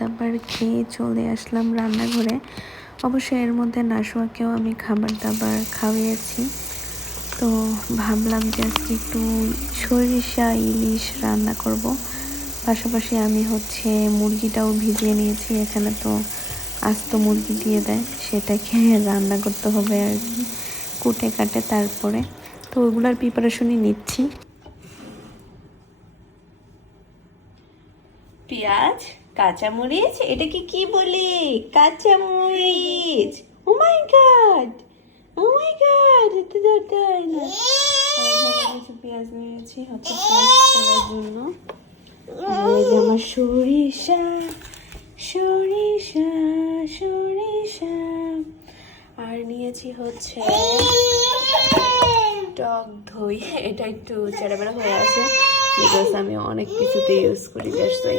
দাবার খেয়ে চলে আসলাম রান্নাঘরে। অবশ্যই এর মধ্যে নাশোয়াকেও আমি খাবার দাবার খাওয়িয়েছি। তো ভাবলাম যে আজকে একটু সরিষা ইলিশ রান্না করব। পাশাপাশি আমি মুরগিটাও ভিজিয়ে নিয়েছি। এখানে তো আস্ত মুরগি দিয়ে দেয়, সেটাকে রান্না করতে হবে আর কি, কুটে কাটে তারপরে। তো ওগুলার প্রিপারেশনই নিচ্ছি। পেঁয়াজ, কাঁচামরিচ, এটাকে কি বলে? কাঁচামরিচ। ও মাই গড, ও মাই গড, এতে ধরতে হয় না। কিছু পেঁয়াজ নিয়েছি পেস্ট করার জন্য। এই যে আমার সরিষা, সরিষা, সরিষা। আর নিয়েছি টক দই। এটা একটু চেরাবেড়া হয়ে আছে, বিকজ আমি অনেক কিছুতে ইউজ করি, দ্যাটস ওয়াই।